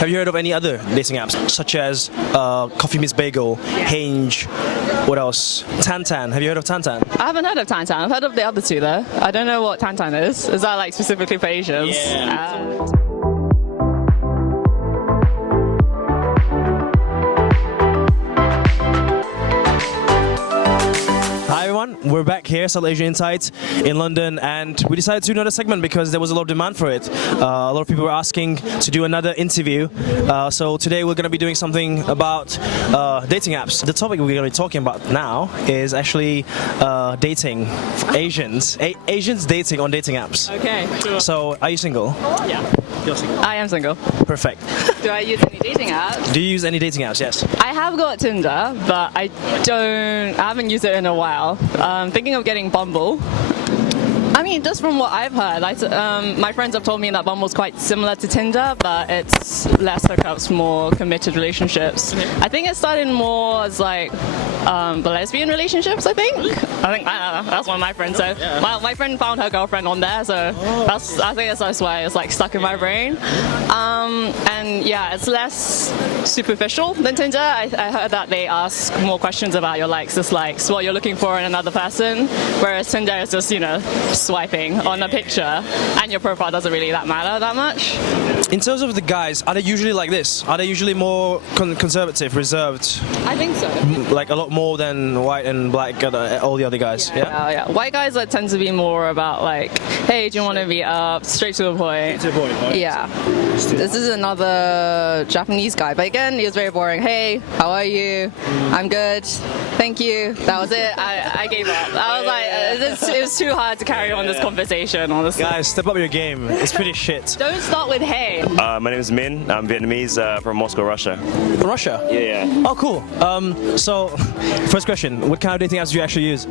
Have you heard of any other dating apps, such as Coffee Meets Bagel, Hinge, what else? Tantan. Have you heard of Tantan? I haven't heard of Tantan. I've heard of the other two though. I don't know what Tantan is. Is that like specifically for Asians? Yeah. Hi everyone, we're back here, South Asia Insights in London, and we decided to do another segment because there was a lot of demand for it. A lot of people were asking to do another interview, so today we're going to be doing something about dating apps. The topic we're going to be talking about now is actually dating for Asians. Asians dating on dating apps. Okay, sure. So, are you single? Yeah. You're single. I am single. Perfect. Do I use any dating apps? Do you use any dating apps? Yes. I have got Tinder, but I haven't used it in a while. Thinking of getting Bumble. I mean, just from what I've heard, my friends have told me that Bumble's quite similar to Tinder, but it's less hookups, more committed relationships. I think it started more as like the lesbian relationships, I think. I don't know, that's what my friend said. My friend found her girlfriend on there, so I think that's why it's like stuck in my brain. And yeah, it's less superficial than Tinder. I heard that they ask more questions about your likes, dislikes, what you're looking for in another person, whereas Tinder is just, swiping on a picture, and your profile doesn't really matter that much. In terms of the guys, are they usually like this? Are they usually more conservative, reserved? I think so. Like a lot more than white and black, all the other guys. Yeah. White guys tend to be more about like, hey, do you want to meet up? Straight to the point. Right? Yeah. This is another Japanese guy, but again, he was very boring. Hey, how are you? I'm good. Thank you. That was it. I gave up. I was like, it was too hard to carry on this conversation, honestly. Guys, step up your game. It's pretty shit. Don't start with hey. My name is Min. I'm Vietnamese from Moscow, Russia. Russia? Yeah. Oh, cool. So, first question. What kind of dating apps do you actually use?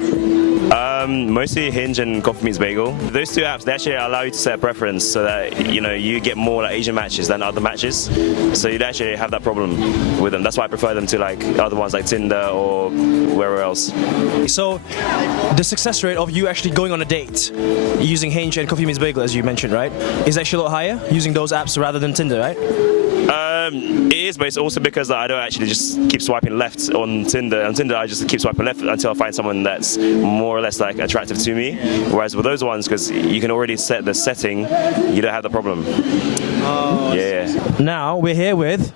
Mostly Hinge and Coffee Meets Bagel. Those two apps, they actually allow you to set a preference so that, you get more like Asian matches than other matches. So you'd actually have that problem with them. That's why I prefer them to like other ones like Tinder or wherever else. So, the success rate of you actually going on a date using Hinge and Coffee Meets Bagel, as you mentioned, right, is actually a lot higher using those apps rather than Tinder, right? It is, but it's also because I don't actually just keep swiping left on Tinder. On Tinder, I just keep swiping left until I find someone that's more or less like attractive to me. Whereas with those ones, because you can already set the setting, you don't have the problem. Yeah. Now we're here with.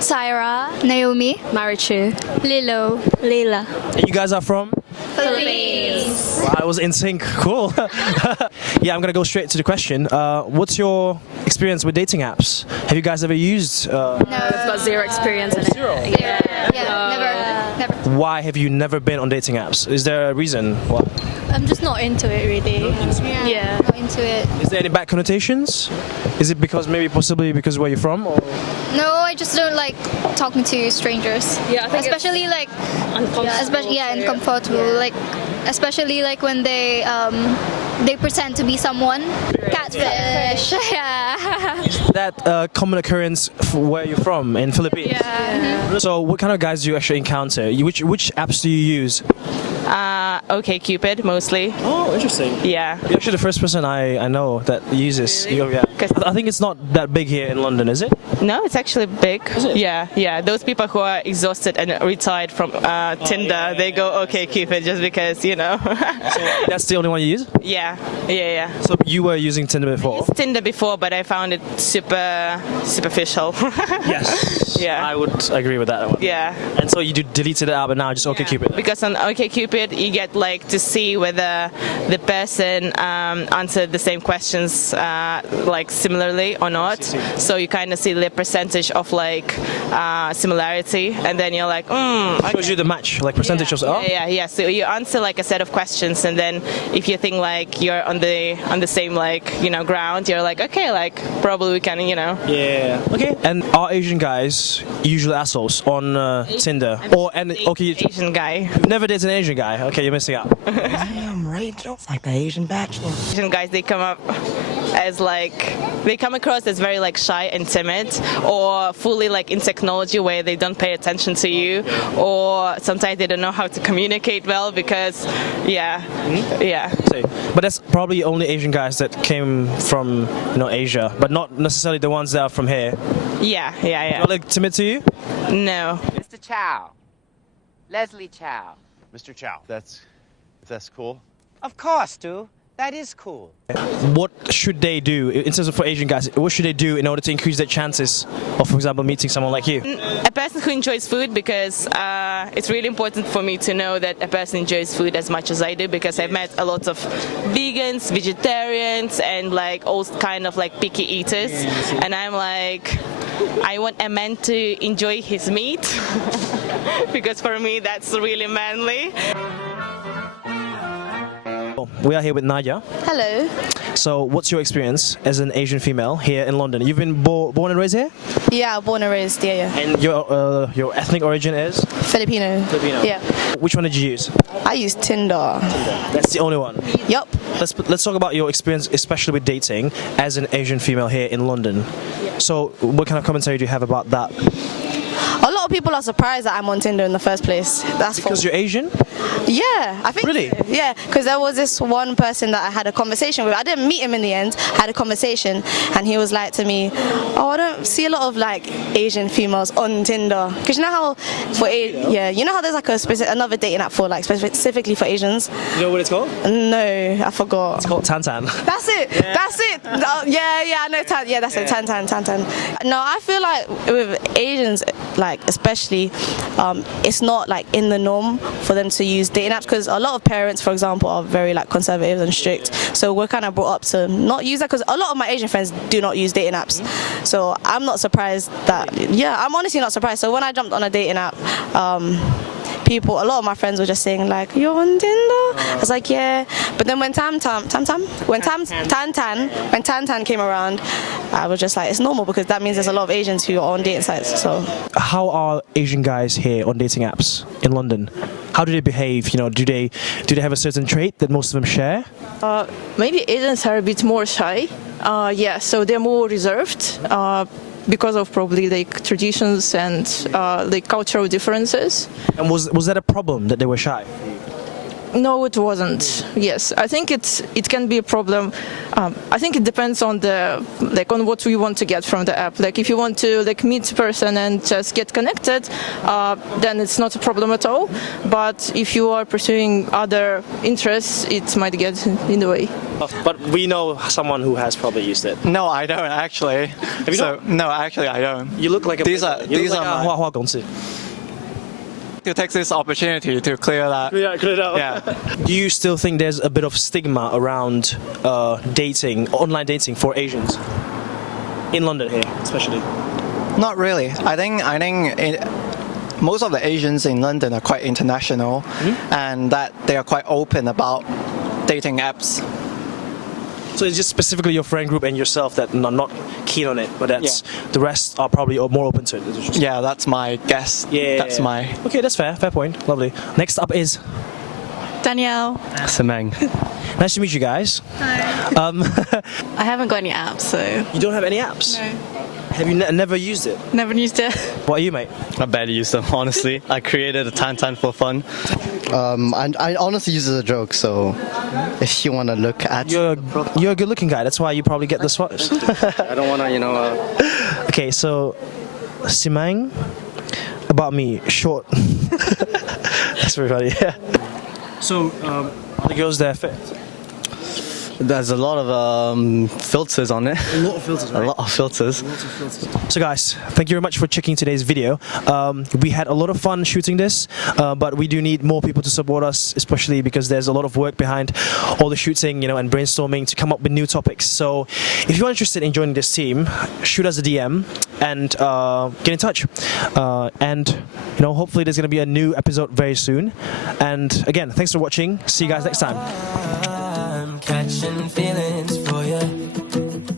Syra, Naomi, Marichu, Lilo, Leila. And you guys are from? Philippines. Wow, I was in sync. Cool. Yeah, I'm gonna go straight to the question. What's your experience with dating apps? Have you guys ever used? No. I've got zero experience in it. Zero. Never. Why have you never been on dating apps? Is there a reason? Why? I'm just not into it really. Yeah, not into it. Is there any bad connotations? Is it possibly because where you're from? Or? No, I just don't like talking to strangers. Yeah, I think especially like uncomfortable. Uncomfortable. Like especially like when they pretend to be someone. Catfish. Yeah. Is that a common occurrence for where you're from in Philippines? Yeah. So what kind of guys do you actually encounter? Which apps do you use? OkCupid mostly. Oh, interesting. Yeah. You're actually the first person I know that uses. Yeah. I think it's not that big here in London, is it? No, it's actually big. Is it? Yeah. Those people who are exhausted and retired from Tinder, they go OkCupid just because, So that's the only one you use? Yeah. So you were using Tinder before? Tinder before, but I found it super superficial. Yes. Yeah. I would agree with that one. Yeah. And so you deleted the app and now just OkCupid. Because on OkCupid you get like to see whether the person answered the same questions like similarly or not. So you kind of see the percentage of like similarity, and then you're like, It shows you the match, like percentage of. Oh. Yeah. So you answer like a set of questions, and then if you think like you're on the same like ground, you're like, okay, like probably we can Yeah. Okay. And are Asian guys usually assholes on Tinder? Asian guy. You've never dated an Asian guy. Okay, you're missing out. Damn right, just like the Asian Bachelor. Asian guys, they come across as very like shy and timid, or fully like in technology where they don't pay attention to you, or sometimes they don't know how to communicate well because But that's probably only Asian guys that came from, you know, Asia, but not necessarily the ones that are from here. Yeah. Are they timid to you? No. Mr. Chow. Leslie Chow. Mr. Chow. That's cool. Of course, Stu. That is cool. What should they do in terms of for Asian guys? What should they do in order to increase their chances of, for example, meeting someone like you? A person who enjoys food, because it's really important for me to know that a person enjoys food as much as I do, because I've met a lot of vegans, vegetarians, and like all kind of like picky eaters, and I'm like, I want a man to enjoy his meat because for me that's really manly. We are here with Nadia. Hello. So, what's your experience as an Asian female here in London? You've been born and raised here, Yeah, born and raised. Yeah. and your ethnic origin is Filipino. Filipino. Yeah. Which one did you use? I use Tinder. That's the only one. Yup. Let's talk about your experience, especially with dating as an Asian female here in London. So, what kind of commentary do you have about that? A lot of people are surprised that I'm on Tinder in the first place. That's Because you're Asian? Yeah, I think. Really? Yeah, because there was this one person that I had a conversation with. I didn't meet him in the end. I had a conversation, and he was like to me, "Oh, I don't see a lot of like Asian females on Tinder." Because you know how you know how there's like another dating app for like specifically for Asians. You know what it's called? No, I forgot. It's called Tantan. That's it. Yeah. That's it. I know. That's it. Tantan. No, I feel like with Asians, like especially, it's not like in the norm for them to use dating apps, because a lot of parents, for example, are very like conservative and strict. So we're kind of brought up to not use that, because a lot of my Asian friends do not use dating apps. So I'm not surprised that. Yeah, I'm honestly not surprised. So when I jumped on a dating app, a lot of my friends were just saying like, "You're on Tinder?" I was like, "Yeah." But then when Tantan came around, I was just like, it's normal, because that means there's a lot of Asians who are on dating sites. So How are Asian guys here on dating apps in London? How do they behave? You know, do they have a certain trait that most of them share? Maybe Asians are a bit more shy. So they're more reserved because of probably like traditions and like cultural differences. And was that a problem that they were shy? No, it wasn't. Yes, I think it can be a problem. I think it depends on on what we want to get from the app. Like if you want to like meet a person and just get connected, then it's not a problem at all. But if you are pursuing other interests, it might get in the way. But we know someone who has probably used it. No, I don't actually. Have you not? No, actually I don't. You look like a These are my- 画画公司. To take this opportunity to clear that. Clear it out. Yeah. Do you still think there's a bit of stigma around dating, online dating for Asians in London here, especially? Not really. I think most of the Asians in London are quite international, and that they are quite open about dating apps. So it's just specifically your friend group and yourself that are not keen on it, but the rest are probably more open to it. Yeah, that's my guess. That's my. Okay, that's fair. Fair point. Lovely. Next up is Danielle. Samang. Nice to meet you guys. Hi. I haven't got any apps, so. You don't have any apps? No. Have you never used it? Never used it. What are you, mate? I barely use them, honestly. I created a Tantan for fun. I honestly use it as a joke, so if you want to look at... You're a good-looking guy, that's why you probably get the swipes. I don't want to, Okay, so Simang, about me, short. That's very funny, yeah. So, are the girls there fit? There's a lot of filters on it. A lot of filters, right? A lot of filters. So guys, thank you very much for checking today's video. We had a lot of fun shooting this, but we do need more people to support us, especially because there's a lot of work behind all the shooting, you know, and brainstorming to come up with new topics. So if you're interested in joining this team, shoot us a DM and get in touch. And you know, hopefully there's going to be a new episode very soon. And again, thanks for watching. See you guys next time. Catching feelings